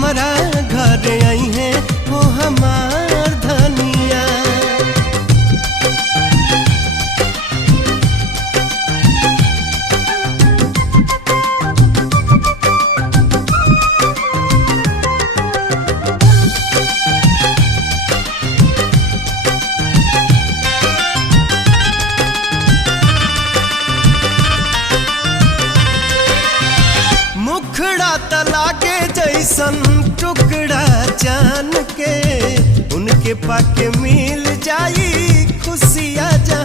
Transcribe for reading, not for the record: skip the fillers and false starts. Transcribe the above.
हमरा घर आई है वो हमार धनिया। मुखड़ा तलागे जैसन टुकड़ा जान के, उनके पाके मिल जाई खुशियाँ।